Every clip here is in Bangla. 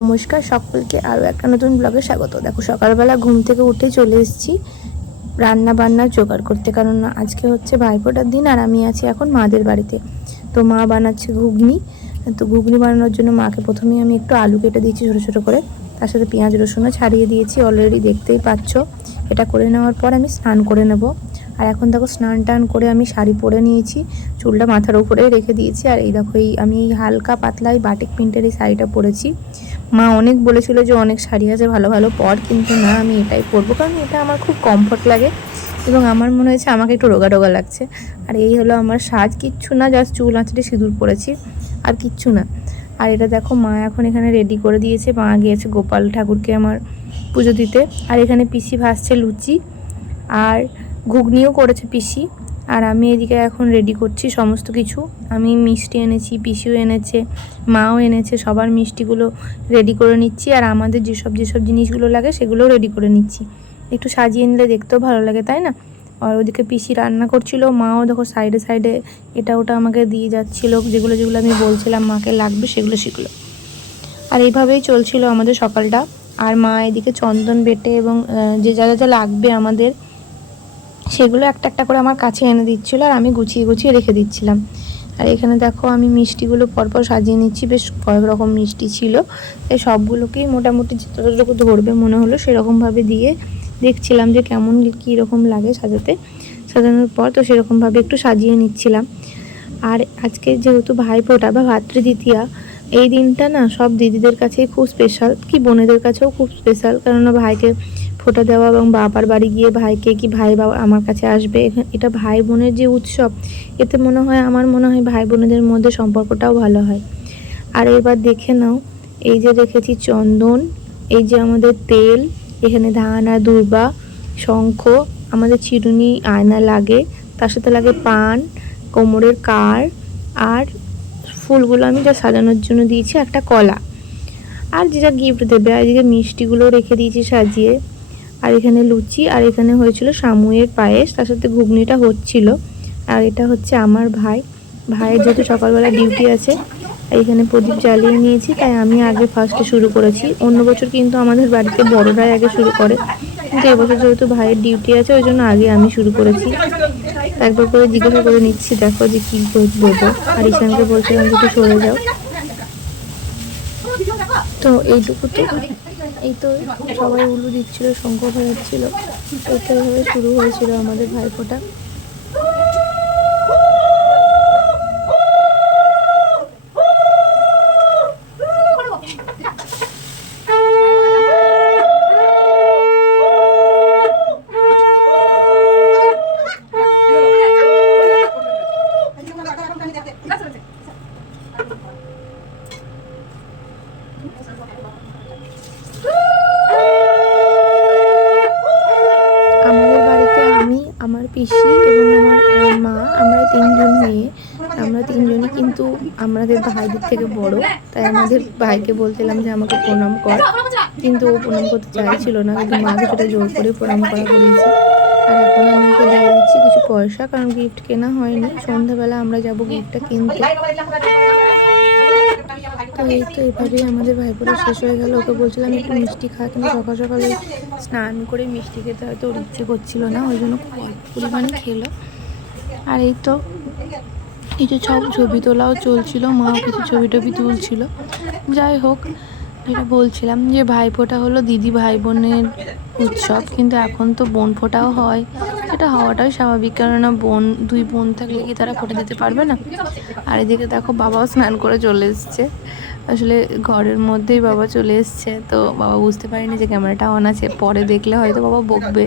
নমস্কার সকলকে আরও একটা নতুন ব্লগে স্বাগত। দেখো, সকালবেলা ঘুম থেকে উঠে চলে এসেছি রান্না বান্না জোগাড় করতে, কারণ আজকে হচ্ছে ভাইফোঁটার দিন আর আমি আছি এখন মাদের বাড়িতে। তো মা বানাচ্ছে ঘুগনি, তো ঘুগনি বানানোর জন্য মাকে প্রথমেই আমি একটু আলু কেটে দিয়েছি ছোটো ছোটো করে। তার সাথে পেঁয়াজ রসুনও ছাড়িয়ে দিয়েছি অলরেডি দেখতেই পাচ্ছ। এটা করে নেওয়ার পর আমি স্নান করে নেব। আর এখন দেখো, স্নান টান করে আমি শাড়ি পরে নিয়েছি, চুলটা মাথার উপরেই রেখে দিয়েছি। আর এই দেখো, এই আমি এই হালকা পাতলা এই বাটিক প্রিন্টের এই শাড়িটা পরেছি। মা অনেক বলেছিল যে অনেক শাড়ি আছে, ভালো ভালো পর কিন্তু না আমি এটাই পরবো। কারণ এটা আমার খুব কমফর্ট লাগে এবং আমার মনে হয়েছে আমাকে একটু রোগা রোগা লাগছে। আর এই হলো আমার সাজ, কিচ্ছু না জাস্ট চুল আঁচড়ে সিঁদুর পরেছি, আর কিচ্ছু না। আর এটা দেখো, মা এখন এখানে রেডি করে দিয়েছে। মা গিয়েছে গোপাল ঠাকুরকে আমার পুজো দিতে। আর এখানে পিসি ভাসছে লুচি, আর ঘুগনিও করেছে পিসি। আর আমি এদিকে এখন রেডি করছি সমস্ত কিছু। আমি মিষ্টি এনেছি, পিসিও এনেছে, মাও এনেছে, সবার মিষ্টিগুলো রেডি করে নিচ্ছি আর আমাদের যেসব যেসব জিনিসগুলো লাগে সেগুলোও রেডি করে নিচ্ছি। একটু সাজিয়ে নিলে দেখতেও ভালো লাগে, তাই না? আর ওদিকে পিসি রান্না করছিল, মাও দেখো সাইডে সাইডে এটা ওটা আমাকে দিয়ে যাচ্ছিল, যেগুলো যেগুলো আমি বলছিলাম মাকে লাগবে সেগুলো শিখলো আর এইভাবেই চলছিল আমাদের সকালটা। আর মা এদিকে চন্দন বেটে এবং যা যা যা লাগবে আমাদের সেগুলো একটা একটা করে আমার কাছে এনে দিচ্ছিল আর আমি গুছিয়ে গুছিয়ে রেখে দিচ্ছিলাম। আর এখানে দেখো আমি মিষ্টিগুলো পরপর সাজিয়ে নিচ্ছি, বেশ কয়েক রকম মিষ্টি ছিল। তাই সবগুলোকেই মোটামুটি যতটুকু ধরবে মনে হলো সেরকমভাবে দিয়ে দেখছিলাম যে কেমন কী রকম লাগে সাজাতে। সাজানোর পর তো সেরকমভাবে একটু সাজিয়ে নিচ্ছিলাম। আর আজকে যেহেতু ভাইফোঁটা বা ভাতৃদ্বিতীয়া, এই দিনটা না সব দিদিদের কাছেই খুব স্পেশাল কি বোনেদের কাছেও খুব স্পেশাল কেননা ভাইকে ফোঁটা দেওয়া এবং বাবার বাড়ি গিয়ে ভাইকে কি ভাই বাবা আমার কাছে আসবে? এটা ভাই বোনের যে উৎসব, এতে মনে হয়, আমার মনে হয় ভাই বোনেদের মধ্যে সম্পর্কটাও ভালো হয়। আর এবার দেখে নাও, এই যে রেখেছি চন্দন, এই যে আমাদের তেল, এখানে ধান আর দুর্বা, শঙ্খ, আমাদের চিরুনি আয়না লাগে, তার সাথে লাগে পান, কোমরের কার, আর ফুলগুলো আমি যা সাজানোর জন্য দিয়েছি, একটা কলা। আর যেটা গিফট দেবে, আর এদিকে মিষ্টিগুলো রেখে দিয়েছি সাজিয়ে আর এখানে লুচি, আর এখানে হয়েছিল শামুয়ের পায়েস, তার সাথে ঘুগনিটা হচ্ছিল। আর এটা হচ্ছে আমার ভাই। ভাইয়ের যেহেতু সকালবেলা ডিউটি আছে এখানে প্রদীপ জ্বালিয়ে নিয়েছি, তাই আমি আগে ফার্স্টে শুরু করেছি। অন্য বছর কিন্তু আমাদের বাড়িতে বড়রাই আগে শুরু করে। কিন্তু এবছর যেহেতু ভাইয়ের ডিউটি আছে, ওই জন্য আগে আমি শুরু করেছি। একবার করে জিজ্ঞাসা করে নিচ্ছি, দেখো যে কী দেবো আর ঈশানকে বলছিলাম একটু সরে যাও। তো এইটুকু তো। এই তো সবাই উলু দিচ্ছিল শঙ্খ বাজাচ্ছিল এইভাবে শুরু হয়েছিল আমাদের ভাইফোঁটা। আমার মা, আমরা তিনজন মেয়ে। আমরা তিনজনই কিন্তু আমাদের ভাইদের থেকে বড়। তাই আমাদের ভাইকে বলছিলাম যে, আমাকে প্রণাম কর। কিন্তু ও প্রণাম করতে চাইছিল না। কিন্তু মা কিছুটা জোর করে প্রণাম করা করিয়েছে। আর এখন আমি ওকে দিয়ে দিচ্ছি কিছু পয়সা, কারণ গিফট কেনা হয়নি। সন্ধ্যাবেলা আমরা যাব গিফটটা কিনতে। তো এই তো এভাবেই আমাদের ভাইপোরা শেষ হয়ে গেল। ওকে বলছিলাম, একটু মিষ্টি খা। কিন্তু সকাল সকালে স্নান করে মিষ্টি খেতে হয়তো ওর ইচ্ছে করছিল না। ওই জন্য খুব অল্প পরিমাণে খেলো। আর এই তো কিছু সব ছবি তোলাও চলছিল মাও কিছু ছবি টবি তুলছিল। যাই হোক যেটা বলছিলাম যে ভাইফোঁটা হলো দিদি ভাই বোনের উৎসব, কিন্তু এখন তো বোন ফোঁটাও হয়। এটা হওয়াটাই স্বাভাবিক, কেননা বোন, দুই বোন থাকলে কি তারা ফোঁটা দিতে পারবে না? আর এদিকে দেখো বাবাও স্নান করে চলে এসছে। আসলে ঘরের মধ্যেই বাবা চলে এসছে, তো বাবা বুঝতে পারেনি যে ক্যামেরাটা অন আছে। পরে দেখলে হয়তো বাবা বকবে।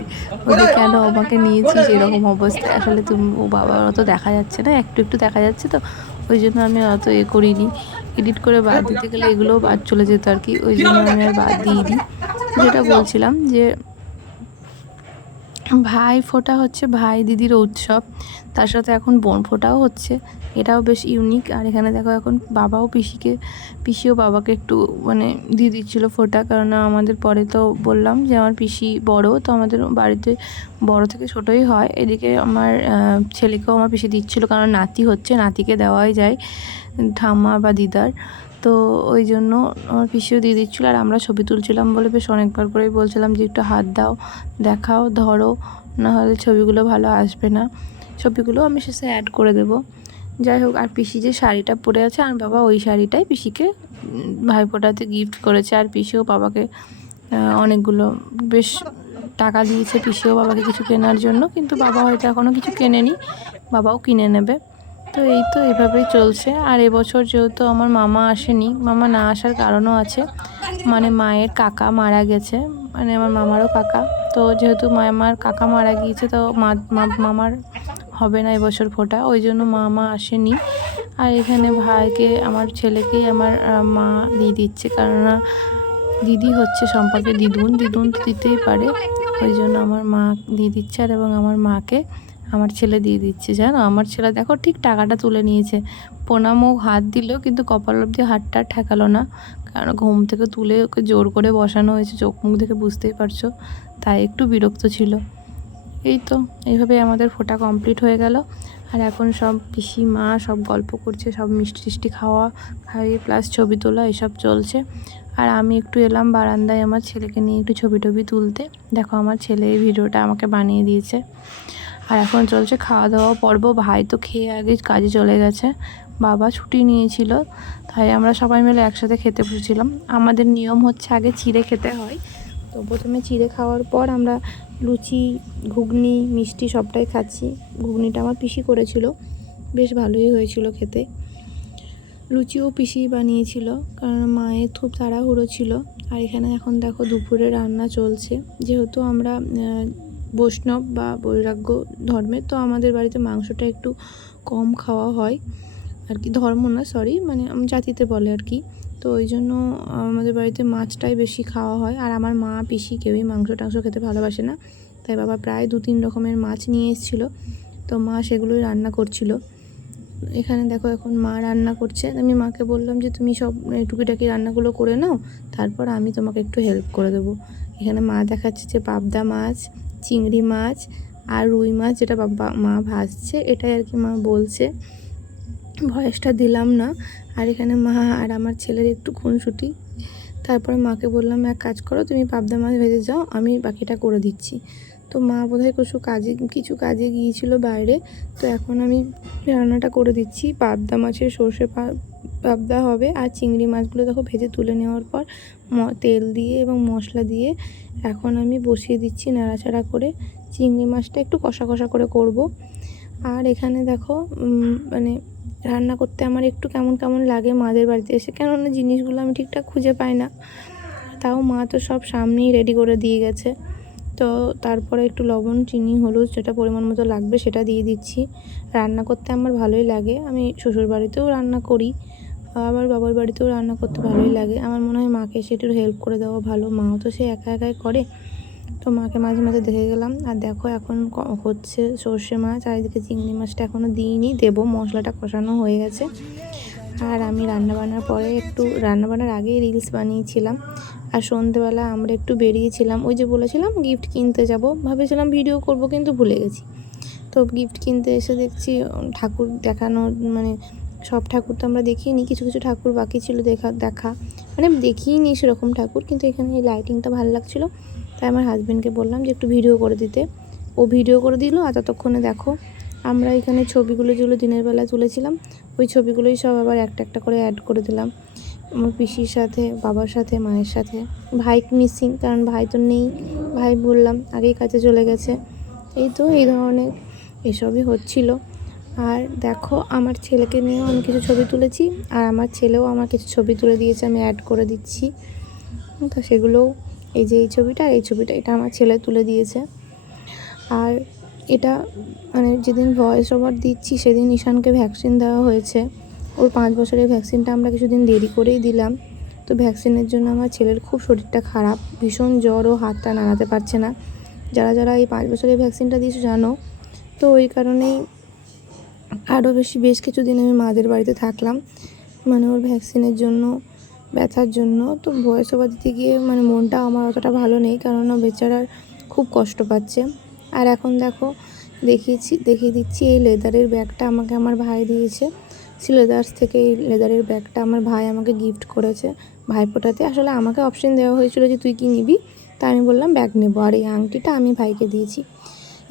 ওদের কেন আমাকে নিয়েছিস? এরকম অবস্থায়। আসলে তুমি, ও বাবার অত দেখা যাচ্ছে না, একটু একটু দেখা যাচ্ছে তো। ওই জন্য আমি অত এ করিনি। এডিট করে বাদ দিতে গেলে এগুলোও বাদ চলে যেত আর কি। ওই জন্য আমি আর বাদ দিই যেটা বলছিলাম যে ভাই ফোঁটা হচ্ছে ভাই দিদির উৎসব। তার সাথে এখন বোন ফোঁটাও হচ্ছে। এটাও বেশ ইউনিক আর এখানে দেখো এখন বাবাও পিসিকে পিসিও বাবাকে একটু মানে দিয়ে দিচ্ছিল ফোঁটা। কারণ আমাদের পরে তো বললাম যে আমার পিসি বড়, তো আমাদের বাড়িতে বড় থেকে ছোটই হয়। এদিকে আমার ছেলেকেও আমার পিসি দিচ্ছিল। কারণ নাতি হচ্ছে, নাতিকে দেওয়াই যায় ঠাম্মা বা দিদার। তো ওই জন্য আমার পিসিও দিয়ে দিচ্ছিল আর আমরা ছবি তুলছিলাম বলে বেশ অনেকবার করেই বলছিলাম যে একটু হাত দাও, দেখাও, ধরো নাহলে ছবিগুলো ভালো আসবে না। ছবিগুলো আমি শেষে অ্যাড করে দেবো। যাই হোক, আর পিসি যে শাড়িটা পরে আছে, আর বাবা ওই শাড়িটাই পিসিকে ভাইফোঁটাতে গিফট করেছে। আর পিসিও বাবাকে অনেকগুলো, বেশ টাকা দিয়েছে পিসিও বাবাকে কিছু কেনার জন্য। কিন্তু বাবা হয়তো এখনও কিছু কেনেনি, বাবাও কিনে নেবে। তো এই তো এভাবেই চলছে। আর এবছর যেহেতু আমার মামা আসেনি, মামা না আসার কারণও আছে। মানে মায়ের কাকা মারা গেছে মানে আমার মামারও কাকা। তো যেহেতু মামার কাকা মারা গিয়েছে, তো মামার হবে না এবছর ফোটা, ওই জন্য মামা আসেনি। আর এখানে ভাইকে, আমার ছেলেকেই আমার মা দিয়ে দিচ্ছে, কেননা দিদি হচ্ছে সম্পর্কে দিদুন দিদুন তো দিতেই পারে। ওই জন্য আমার মা দিয়ে দিচ্ছে আর এবং আমার মাকে আমার ছেলে দিয়ে দিচ্ছে, জানো? আমার ছেলে দেখো ঠিক টাকাটা তুলে নিয়েছে। প্রণামও হাত দিল, কিন্তু কপাল অব্দি হাতটা ঠেকালো না। কারণ ঘুম থেকে তুলে ওকে জোর করে বসানো হয়েছে, চোখ মুখ দেখে বুঝতেই পারছ। তাই একটু বিরক্ত ছিল। এই তো এইভাবে আমাদের ফোটা কমপ্লিট হয়ে গেল। আর এখন সব পিসি মা সব গল্প করছে, সব মিষ্টি টিষ্টি খাওয়া খাইয়ে প্লাস ছবি তোলা, এসব চলছে। আর আমি একটু এলাম বারান্দায় আমার ছেলেকে নিয়ে একটু ছবি টবি তুলতে। দেখো আমার ছেলে এই ভিডিওটা আমাকে বানিয়ে দিয়েছে। আর এখন চলছে খাওয়া দাওয়া পর্ব। ভাই তো খেয়ে আগে কাজে চলে গেছে। বাবা ছুটি নিয়েছিল, তাই আমরা সবাই মিলে একসাথে খেতে বসেছিলাম। আমাদের নিয়ম হচ্ছে আগে চিড়ে খেতে হয়। তো প্রথমে চিড়ে খাওয়ার পর আমরা লুচি, ঘুগনি, মিষ্টি সবটাই খাচ্ছি। ঘুগনিটা আমার পিসি করেছিল। বেশ ভালোই হয়েছিল খেতে। লুচিও পিসি বানিয়েছিল, কারণ মায়ের খুব তাড়াহুড়ো ছিল। আর এখানে এখন দেখো দুপুরে রান্না চলছে। যেহেতু আমরা বৈষ্ণব বা বৈরাগ্য ধর্মের তো আমাদের বাড়িতে মাংসটা একটু কম খাওয়া হয়। আর কি, ধর্ম না সরি মানে জাতিতে বলে আর কি। তো ওই জন্য আমাদের বাড়িতে মাছটাই বেশি খাওয়া হয়। আর আমার মা, পিসি কেউই মাংস টাংস খেতে ভালোবাসে না। তাই বাবা প্রায় দু তিন রকমের মাছ নিয়ে এসেছিল। তো মা সেগুলোই রান্না করছিল। এখানে দেখো এখন মা রান্না করছে। আমি মাকে বললাম যে, তুমি সব টুকিটাকি রান্নাগুলো করে নাও। তারপর আমি তোমাকে একটু হেল্প করে দেবো। এখানে মা দেখাচ্ছে যে, পাবদা মাছ চিংড়ি মাছ আর রুই মাছ যেটা বাবা মা ভাজছে, এটাই আর কি মা বলছে। ভয়েসটা দিলাম না। আর এখানে মা আর আমার ছেলের একটু খুনসুটি। তারপরে মাকে বললাম, এক কাজ করো, তুমি পাবদা মাছ ভেজে যাও, আমি বাকিটা করে দিচ্ছি। তো মা বোধহয় কিছু কাজে কিছু কাজে গিয়েছিল বাইরে। তো এখন আমি রান্নাটা করে দিচ্ছি। পাবদা মাছের সর্ষে পাবদা হবে আর চিংড়ি মাছগুলো দেখো ভেজে তুলে নেওয়ার পর তেল দিয়ে এবং মশলা দিয়ে এখন আমি বসিয়ে দিচ্ছি নাড়াচাড়া করে। চিংড়ি মাছটা একটু কষা কষা করে করব। আর এখানে দেখো মানে রান্না করতে আমার একটু কেমন কেমন লাগে মাদের বাড়িতে এসে, কেননা জিনিসগুলো আমি ঠিকঠাক খুঁজে পাই না। তাও মা তো সব সামনেই রেডি করে দিয়ে গেছে। তো তারপরে একটু লবণ, চিনি, হলুদ যেটা পরিমাণ মতো লাগবে সেটা দিয়ে দিচ্ছি। রান্না করতে আমার ভালোই লাগে। আমি শ্বশুর বাড়িতেও রান্না করি আবার বাবার বাড়িতেও রান্না করতে ভালোই লাগে। আমার মনে হয় মাকে একটু হেল্প করে দেওয়া ভালো। মাও তো সে একা একাই করে। তো মাকে মাঝে মাঝে দেখে গেলাম। আর দেখো এখন হচ্ছে সর্ষে মাছ, আর এদিকে চিংড়ি মাছটা এখনও দিইনি। দেবো, মশলাটা কষানো হয়ে গেছে। আর আমি রান্না বান্নার পরে একটু, রান্না বান্নার আগেই রিলস বানিয়েছিলাম। আর সন্ধেবেলা আমরা একটু বেরিয়েছিলাম, ওই যে বলেছিলাম গিফট কিনতে যাব। ভেবেছিলাম ভিডিও করব কিন্তু ভুলে গেছি। তো গিফট কিনতে এসে দেখছি ঠাকুর দেখানো মানে সব ঠাকুর তো আমরা দেখিনি, কিছু কিছু ঠাকুর বাকি ছিল দেখা দেখা। মানে দেখিনি সেরকম ঠাকুর, কিন্তু এখানে এই লাইটিংটা ভালো লাগছিল। তাই আমার হাজব্যান্ডকে বললাম যে একটু ভিডিও করে দিতে। ও ভিডিও করে দিল, আর ততক্ষণে দেখো, আমরা এখানে ছবিগুলো যেগুলো দিনের বেলা তুলেছিলাম, ওই ছবিগুলোই সব আবার একটা একটা করে অ্যাড করে দিলাম। আমার পিসির সাথে, বাবার সাথে, মায়ের সাথে। ভাই মিসিং কারণ ভাই তো নেই। ভাই বললাম, আগেই কাজে চলে গেছে। এই তো এই ধরনের এসবই হচ্ছিল। আর দেখো, আমার ছেলেকে নিয়েও আমি কিছু ছবি তুলেছি, আর আমার ছেলেও আমার কিছু ছবি তুলে দিয়েছে, আমি অ্যাড করে দিচ্ছি। তো সেগুলোও এই যে এই ছবিটা এই ছবিটা এটা আমার ছেলে তুলে দিয়েছে। আর এটা মানে যেদিন ভয়েস ওভার দিচ্ছি, সেদিন ঈশানকে ভ্যাকসিন দেওয়া হয়েছে। ওর পাঁচ বছরের ভ্যাকসিনটা আমরা কিছুদিন দেরি করেই দিলাম। তো ভ্যাকসিনের জন্য আমার ছেলের খুব শরীরটা খারাপ, ভীষণ জ্বর ও হাতটা নাড়াতে পারছে না। যারা যারা এই পাঁচ বছরের ভ্যাকসিনটা দিয়েছ জানো, তো ওই কারণেই আরও বেশি বেশ কিছুদিন আমি মাদের বাড়িতে থাকলাম। মানে ওর ভ্যাকসিনের জন্য, ব্যথার জন্য, তো ভয়েস ওভার দিতে গিয়ে মানে মনটা আমার অতটা ভালো নেই, কেননা বেচারার খুব কষ্ট পাচ্ছে। আর এখন দেখো, দেখিয়েছি, দেখিয়ে দিচ্ছি এই লেদারের ব্যাগটা আমাকে আমার ভাই দিয়েছে। সিলেদার্স থেকে এই লেদারের ব্যাগটা। আমার ভাই আমাকে গিফট করেছে ভাইফোঁটাতে আসলে আমাকে অপশন দেওয়া হয়েছিল যে তুই কি নিবি? তা আমি বললাম, ব্যাগ নেব। আর এই আংটিটা আমি ভাইকে দিয়েছি।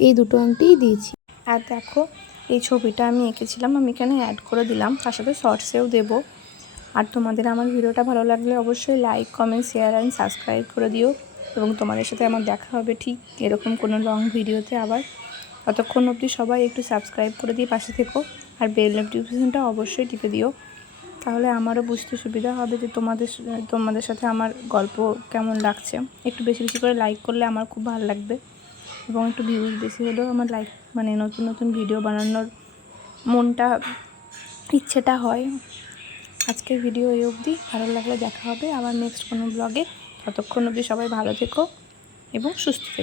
এই দুটো আংটিই দিয়েছি। আর দেখো, এই ছবিটা আমি এঁকেছিলাম, আমি এখানে অ্যাড করে দিলাম। তার সাথে শর্টসেও দেবো। আর তোমাদের আমার ভিডিওটা ভালো লাগলে অবশ্যই like comment share and subscribe করে দিও। এবং তোমাদের সাথে আমার দেখা হবে ঠিক এরকম কোনো লং ভিডিওতে আবার। ততক্ষণ অবধি সবাই একটু সাবস্ক্রাইব করে দিয়ে পাশে থেকো। আর বেল নোটিফিকেশনটা অবশ্যই টিপে দিও। তাহলে আমারও বুঝতে সুবিধা হবে যে তোমাদের তোমাদের সাথে আমার গল্প কেমন লাগছে। একটু বেশি বেশি করে লাইক করলে আমার খুব ভালো লাগবে। এবং একটু ভিউজ বেশি হলেও আমার লাইক মানে নতুন নতুন ভিডিও বানানোর মনটা, ইচ্ছেটা হয়। আজকের ভিডিও এই অবধি। ভালো লাগলে দেখা হবে আবার নেক্সট কোনো ব্লগে ততক্ষণ অবধি সবাই ভালো থেকো এবং সুস্থ থেকো।